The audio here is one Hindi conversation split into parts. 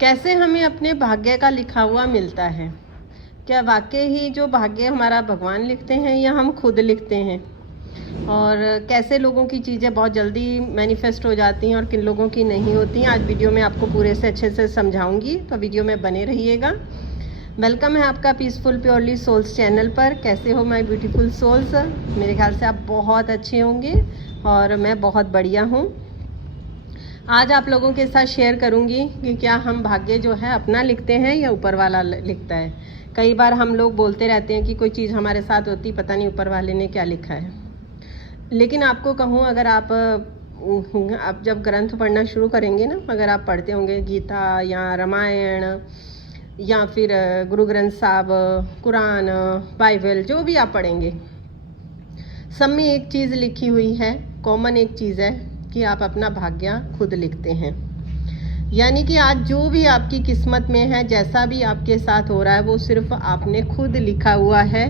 कैसे हमें अपने भाग्य का लिखा हुआ मिलता है? क्या वाकई ही जो भाग्य हमारा भगवान लिखते हैं या हम खुद लिखते हैं? और कैसे लोगों की चीज़ें बहुत जल्दी मैनिफेस्ट हो जाती हैं और किन लोगों की नहीं होती हैं, आज वीडियो में आपको पूरे से अच्छे से समझाऊंगी, तो वीडियो में बने रहिएगा। वेलकम है आपका पीसफुल प्योरली सोल्स चैनल पर। कैसे हो माय ब्यूटीफुल सोल्स? मेरे ख्याल से आप बहुत अच्छे होंगे और मैं बहुत बढ़िया हूँ। आज आप लोगों के साथ शेयर करूंगी कि क्या हम भाग्य जो है अपना लिखते हैं या ऊपर वाला लिखता है। कई बार हम लोग बोलते रहते हैं कि कोई चीज़ हमारे साथ होती, पता नहीं ऊपर वाले ने क्या लिखा है। लेकिन आपको कहूँ, अगर आप जब ग्रंथ पढ़ना शुरू करेंगे ना, अगर आप पढ़ते होंगे गीता या रामायण या फिर गुरु ग्रंथ साहब, कुरान, बाइबल, जो भी आप पढ़ेंगे, सब में एक चीज़ लिखी हुई है, कॉमन एक चीज़ है कि आप अपना भाग्य खुद लिखते हैं। यानी कि आज जो भी आपकी किस्मत में है, जैसा भी आपके साथ हो रहा है, वो सिर्फ आपने खुद लिखा हुआ है।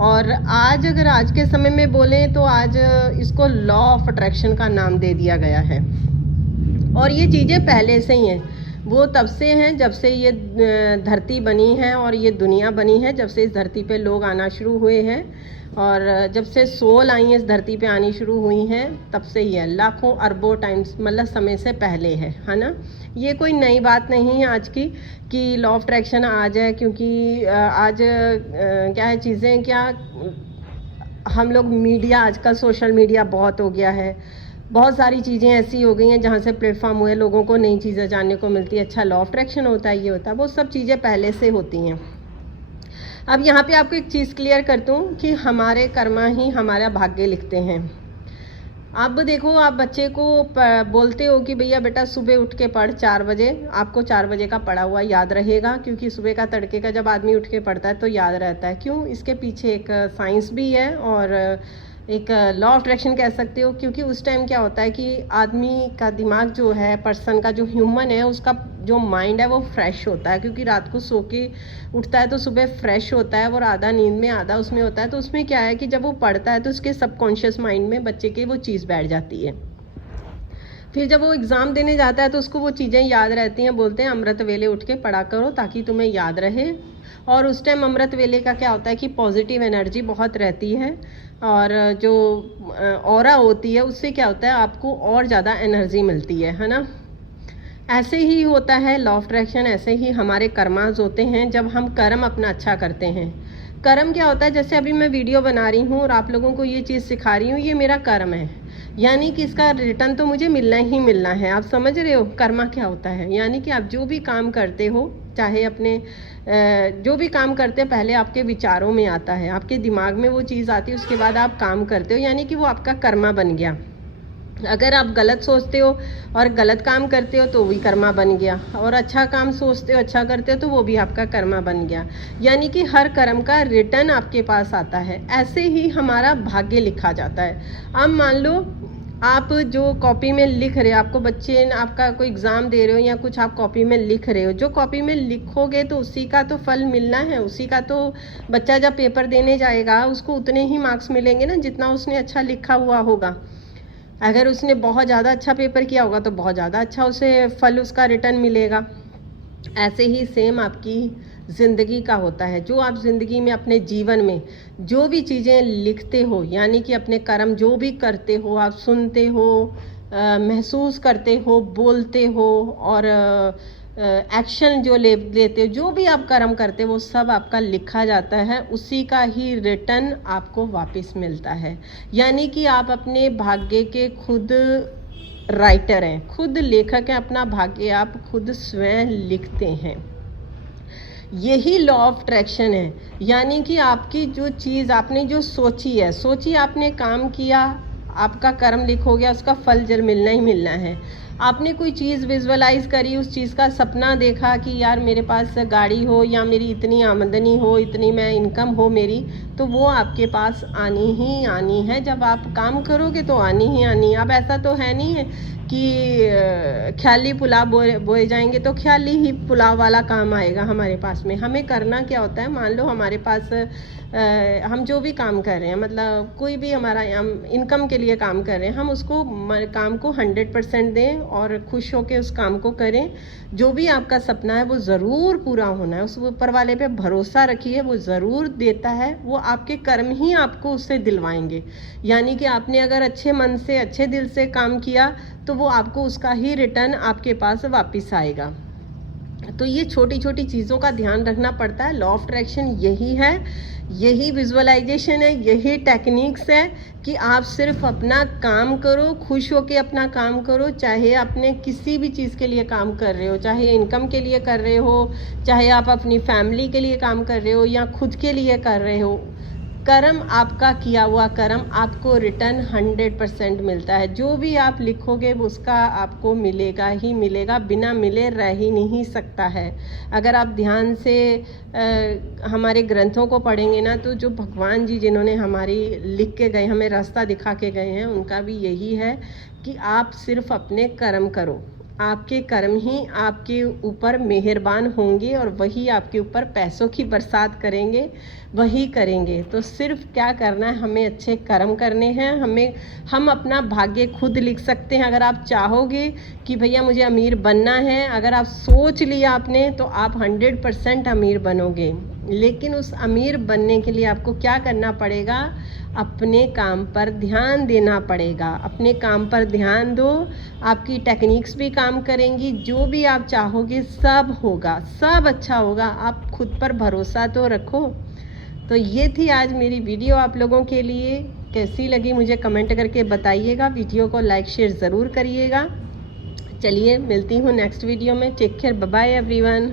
और आज अगर आज के समय में बोलें तो आज इसको लॉ ऑफ अट्रैक्शन का नाम दे दिया गया है। और ये चीज़ें पहले से ही हैं, वो तब से हैं जब से ये धरती बनी है और ये दुनिया बनी है, जब से इस धरती पे लोग आना शुरू हुए हैं और जब से सोल आई हैं इस धरती पे आनी शुरू हुई हैं, तब से ही है। लाखों अरबों टाइम्स, मतलब समय से पहले है ना। ये कोई नई बात नहीं है आज की कि लॉ ऑफ अट्रैक्शन आज है, क्योंकि आज क्या है चीज़ें, क्या हम लोग मीडिया, आजकल सोशल मीडिया बहुत हो गया है, बहुत सारी चीज़ें ऐसी हो गई हैं जहाँ से प्लेटफॉर्म हुए, लोगों को नई चीज़ें जानने को मिलती है। अच्छा, लॉ ऑफ अट्रैक्शन होता है, ये होता है, वो सब चीज़ें पहले से होती हैं। अब यहाँ पे आपको एक चीज़ क्लियर करता हूँ कि हमारे कर्मा ही हमारा भाग्य लिखते हैं। अब देखो, आप बच्चे को बोलते हो कि भैया बेटा सुबह उठ के पढ़ 4 बजे, आपको 4 बजे का पढ़ा हुआ याद रहेगा, क्योंकि सुबह का तड़के का जब आदमी उठ के पढ़ता है तो याद रहता है। क्यों? इसके पीछे एक साइंस भी है और एक लॉ ऑफ अट्रैक्शन कह सकते हो। क्योंकि उस टाइम क्या होता है कि आदमी का दिमाग जो है, पर्सन का जो ह्यूमन है, उसका जो माइंड है वो फ्रेश होता है, क्योंकि रात को सो के उठता है तो सुबह फ्रेश होता है और आधा नींद में आधा उसमें होता है। तो उसमें क्या है कि जब वो पढ़ता है तो उसके सबकॉन्शियस माइंड में बच्चे के वो चीज़ बैठ जाती है। फिर जब वो एग्ज़ाम देने जाता है तो उसको वो चीज़ें याद रहती हैं। बोलते हैं अमृत वेले उठ के पढ़ा करो ताकि तुम्हें याद रहे। और उस टाइम अमृत वेले का क्या होता है कि पॉजिटिव एनर्जी बहुत रहती है और जो ऑरा होती है उससे क्या होता है, आपको और ज़्यादा एनर्जी मिलती है ना। ऐसे ही होता है लॉ ऑफ अट्रैक्शन, ऐसे ही हमारे कर्मास होते हैं जब हम कर्म अपना अच्छा करते हैं। कर्म क्या होता है, जैसे अभी मैं वीडियो बना रही हूँ और आप लोगों को ये चीज़ सिखा रही हूँ, ये मेरा कर्म है, यानी कि इसका रिटर्न तो मुझे मिलना ही मिलना है। आप समझ रहे हो कर्मा क्या होता है? यानी कि आप जो भी काम करते हो, चाहे अपने जो भी काम करते हैं, पहले आपके विचारों में आता है, आपके दिमाग में वो चीज़ आती है, उसके बाद आप काम करते हो, यानी कि वो आपका कर्मा बन गया। अगर आप गलत सोचते हो और गलत काम करते हो तो भी कर्मा बन गया, और अच्छा काम सोचते हो, अच्छा करते हो, तो वो भी आपका कर्मा बन गया। यानी कि हर कर्म का रिटर्न आपके पास आता है। ऐसे ही हमारा भाग्य लिखा जाता है। अब मान लो आप जो कॉपी में लिख रहे हो, आपको बच्चे आपका कोई एग्ज़ाम दे रहे हो या कुछ आप कॉपी में लिख रहे हो, जो कॉपी में लिखोगे तो उसी का तो फल मिलना है, उसी का तो बच्चा जब पेपर देने जाएगा उसको उतने ही मार्क्स मिलेंगे ना जितना उसने अच्छा लिखा हुआ होगा। अगर उसने बहुत ज़्यादा अच्छा पेपर किया होगा तो बहुत ज़्यादा अच्छा उसे फल, उसका रिटर्न मिलेगा। ऐसे ही सेम आपकी ज़िंदगी का होता है। जो आप ज़िंदगी में, अपने जीवन में जो भी चीज़ें लिखते हो, यानी कि अपने कर्म जो भी करते हो, आप सुनते हो, महसूस करते हो, बोलते हो और एक्शन जो लेते हो, जो भी आप कर्म करते हो, वो सब आपका लिखा जाता है, उसी का ही रिटर्न आपको वापस मिलता है। यानी कि आप अपने भाग्य के खुद राइटर हैं, खुद लेखक हैं। अपना भाग्य आप खुद स्वयं लिखते हैं। यही लॉ ऑफ अट्रैक्शन है। यानी कि आपकी जो चीज़ आपने जो सोची है, सोची आपने, काम किया, आपका कर्म लिख हो गया, उसका फल जल मिलना ही मिलना है। आपने कोई चीज़ विजुअलाइज करी, उस चीज़ का सपना देखा कि यार मेरे पास गाड़ी हो या मेरी इतनी आमदनी हो, इतनी मैं इनकम हो मेरी, तो वो आपके पास आनी ही आनी है। जब आप काम करोगे तो आनी ही आनी है। अब ऐसा तो है नहीं है कि ख्याली पुलाव बोए जाएंगे तो ख्याली ही पुलाव वाला काम आएगा हमारे पास में। हमें करना क्या होता है, मान लो हमारे पास हम जो भी काम कर रहे हैं, मतलब कोई भी हमारा हम इनकम के लिए काम कर रहे हैं, हम उसको काम को 100% दें और खुश होकर उस काम को करें। जो भी आपका सपना है वो ज़रूर पूरा होना है, उस ऊपर वाले पे भरोसा रखिए, वो ज़रूर देता है। वो आपके कर्म ही आपको उससे दिलवाएंगे। यानी कि आपने अगर अच्छे मन से अच्छे दिल से काम किया तो वो आपको उसका ही रिटर्न आपके पास वापस आएगा। तो ये छोटी छोटी चीज़ों का ध्यान रखना पड़ता है। लॉ ऑफ अट्रैक्शन यही है, यही विजुअलाइजेशन है, यही टेक्निक्स है कि आप सिर्फ अपना काम करो, खुश होके अपना काम करो। चाहे आपने किसी भी चीज़ के लिए काम कर रहे हो, चाहे इनकम के लिए कर रहे हो, चाहे आप अपनी फैमिली के लिए काम कर रहे हो या खुद के लिए कर रहे हो, कर्म आपका किया हुआ कर्म आपको रिटर्न 100% मिलता है। जो भी आप लिखोगे उसका आपको मिलेगा ही मिलेगा, बिना मिले रह ही नहीं सकता है। अगर आप ध्यान से हमारे ग्रंथों को पढ़ेंगे ना, तो जो भगवान जी जिन्होंने हमारी लिख के गए, हमें रास्ता दिखा के गए हैं, उनका भी यही है कि आप सिर्फ अपने कर्म करो। आपके कर्म ही आपके ऊपर मेहरबान होंगे और वही आपके ऊपर पैसों की बरसात करेंगे, वही करेंगे। तो सिर्फ क्या करना है, हमें अच्छे कर्म करने हैं। हम अपना भाग्य खुद लिख सकते हैं। अगर आप चाहोगे कि भैया मुझे अमीर बनना है, अगर आप सोच लिया आपने, तो आप 100% अमीर बनोगे। लेकिन उस अमीर बनने के लिए आपको क्या करना पड़ेगा, अपने काम पर ध्यान देना पड़ेगा। अपने काम पर ध्यान दो, आपकी टेक्निक्स भी काम करेंगी, जो भी आप चाहोगे सब होगा, सब अच्छा होगा। आप खुद पर भरोसा तो रखो। तो ये थी आज मेरी वीडियो आप लोगों के लिए। कैसी लगी मुझे कमेंट करके बताइएगा। वीडियो को लाइक शेयर ज़रूर करिएगा। चलिए मिलती हूँ नेक्स्ट वीडियो में। Take care, bye bye everyone.